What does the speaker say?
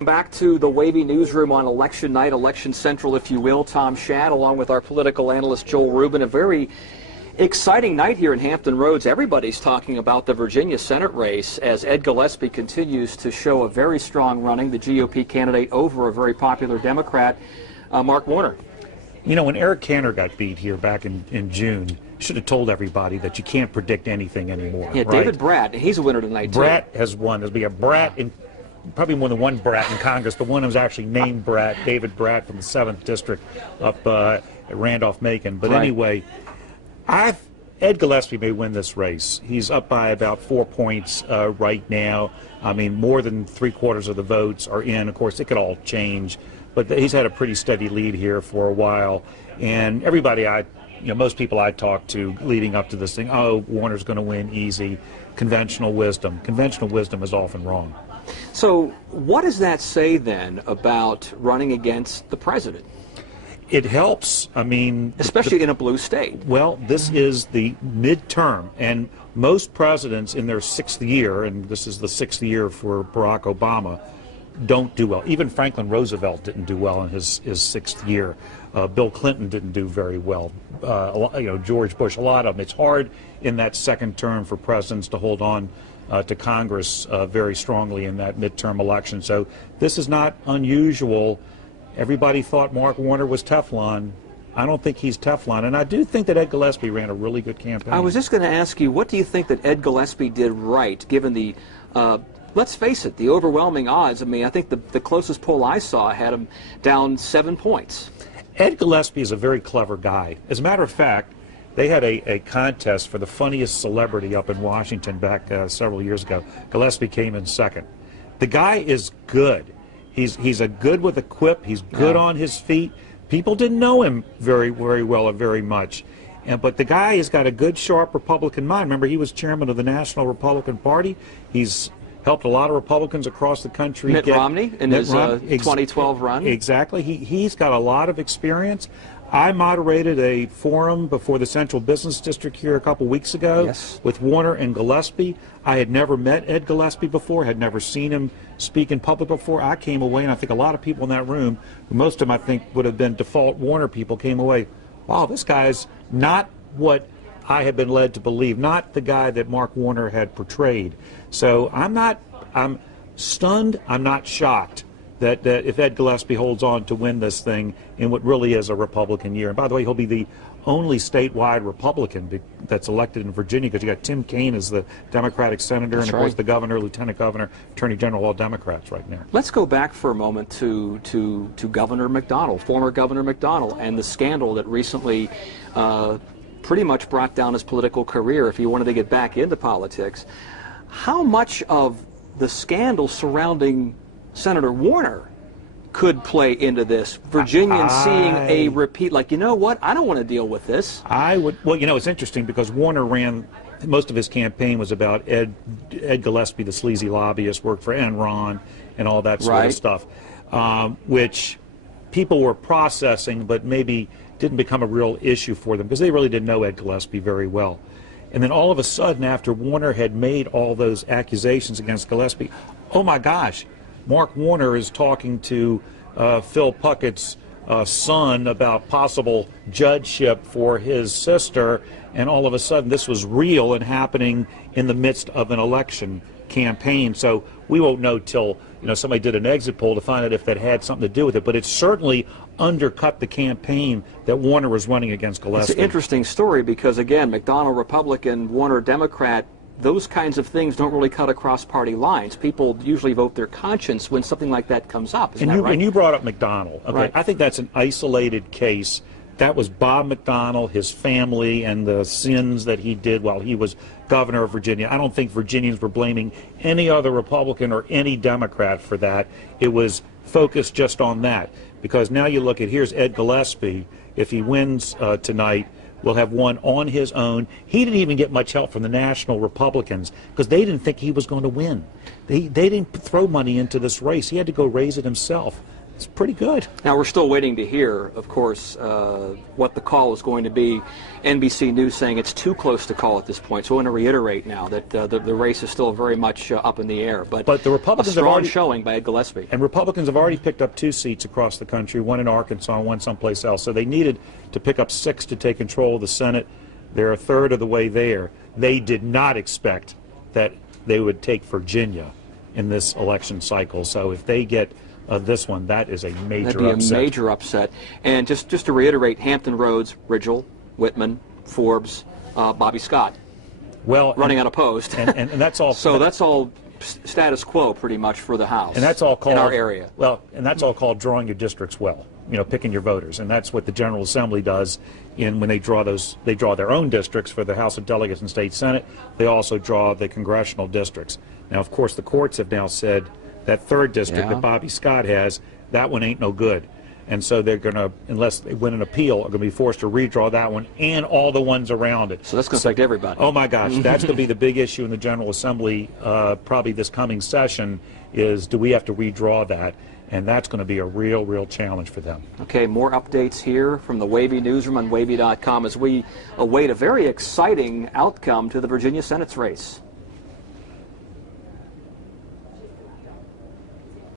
Back to the wavy newsroom on election night, election central, if you will. Tom Schaad, along with our political analyst Joel Rubin. A very exciting night here in Hampton Roads. Everybody's talking about the Virginia Senate race as Ed Gillespie continues to show a very strong running, the GOP candidate over a very popular Democrat, Mark Warner. You know, when Eric Cantor got beat here back in June, you should have told everybody that you can't predict anything anymore. Yeah, right? David Bratt, he's a winner tonight, too. Bratt has won. There'll be a Bratt in probably more than one Bratt in Congress, but one of them is actually named Bratt, David Bratt from the 7th District up at Randolph-Macon. But anyway, Ed Gillespie may win this race. He's up by about 4 points right now. I mean, more than 3/4 of the votes are in. Of course, it could all change, but he's had a pretty steady lead here for a while. And everybody most people I talk to leading up to this thing, oh, Warner's going to win easy. Conventional wisdom. Conventional wisdom is often wrong. So what does that say then about running against the president? It helps. I mean, especially in a blue state. Well, this is the midterm, and most presidents in their 6th year, and this is the 6th year for Barack Obama, don't do well. Even Franklin Roosevelt didn't do well in his 6th year. Bill Clinton didn't do very well. George Bush, a lot of them. It's hard in that second term for presidents to hold on to Congress very strongly in that midterm election. So this is not unusual. Everybody thought Mark Warner was Teflon. I don't think he's Teflon, and I do think that Ed Gillespie ran a really good campaign. I was just going to ask you, what do you think that Ed Gillespie did right, given the, let's face it, the overwhelming odds? I mean, I think the closest poll I saw had him down 7 points. Ed Gillespie is a very clever guy. As a matter of fact, they had a contest for the funniest celebrity up in Washington back several years ago. Gillespie came in second. The guy is good. He's a good with a quip. He's good on his feet. People didn't know him very well or very much. But the guy has got a good, sharp Republican mind. Remember, he was chairman of the National Republican Party. He's helped a lot of Republicans across the country. Mitt Romney in his 2012 run. Exactly. He's got a lot of experience. I moderated a forum before the Central Business District here a couple weeks ago with Warner and Gillespie. I had never met Ed Gillespie before, had never seen him speak in public before. I came away, and I think a lot of people in that room, most of them I think would have been default Warner people, came away, wow, this guy's not what I had been led to believe, not the guy that Mark Warner had portrayed. So I'm stunned, I'm not shocked that if Ed Gillespie holds on to win this thing in what really is a Republican year. And by the way, he'll be the only statewide Republican that's elected in Virginia, because you got Tim Kaine as the Democratic senator, and of course the governor, lieutenant governor, attorney general, all Democrats right now. Let's go back for a moment to Governor McDonnell, former Governor McDonnell, and the scandal that recently pretty much brought down his political career if he wanted to get back into politics. How much of the scandal surrounding Senator Warner could play into this? Virginians seeing a repeat, like, you know what, I don't want to deal with this. Well, it's interesting because Warner ran, most of his campaign was about Ed Gillespie, the sleazy lobbyist, worked for Enron and all that sort of stuff, which people were processing, but maybe didn't become a real issue for them because they really didn't know Ed Gillespie very well. And then all of a sudden, after Warner had made all those accusations against Gillespie, oh my gosh, Mark Warner is talking to Phil Puckett's son about possible judgeship for his sister, and all of a sudden this was real and happening in the midst of an election campaign. So we won't know till somebody did an exit poll to find out if that had something to do with it, but it certainly undercut the campaign that Warner was running against Gillespie. It's an interesting story because, again, McDonnell Republican, Warner Democrat, those kinds of things don't really cut across party lines. People usually vote their conscience when something like that comes up. Isn't that right? And you brought up McDonnell. Okay, right. I think that's an isolated case. That was Bob McDonnell, his family, and the sins that he did while he was governor of Virginia. I don't think Virginians were blaming any other Republican or any Democrat for that. It was focused just on that. Because now you look at, here's Ed Gillespie. If he wins tonight, will have won on his own. He didn't even get much help from the national Republicans because they didn't think he was going to win. They didn't throw money into this race. He had to go raise it himself. it's pretty good. Now, we're still waiting to hear, of course, what the call is going to be. NBC News saying it's too close to call at this point. So I want to reiterate now that the race is still very much up in the air. But the Republicans a strong have already, showing by Ed Gillespie. And Republicans have already picked up 2 seats across the country, one in Arkansas and one someplace else. So they needed to pick up 6 to take control of the Senate. They're a third of the way there. They did not expect that they would take Virginia in this election cycle. So if they get this one, that is a major upset. That'd be a major upset. And just to reiterate, Hampton Roads, Ridgel, Whitman, Forbes, Bobby Scott. Well, running unopposed. And that's all. So that's all status quo pretty much for the House. And that's all called, in our area. Well, and that's all called drawing your districts well. You know, picking your voters, and that's what the General Assembly does when they draw their own districts for the House of Delegates and State Senate. They also draw the congressional districts. Now, of course, the courts have now said that 3rd district that Bobby Scott has, that one ain't no good. And so they're going to, unless they win an appeal, are going to be forced to redraw that one and all the ones around it. So that's going to affect everybody. Oh, my gosh. That's going to be the big issue in the General Assembly probably this coming session is, do we have to redraw that? And that's going to be a real challenge for them. Okay, more updates here from the Wavy Newsroom on Wavy.com as we await a very exciting outcome to the Virginia Senate's race.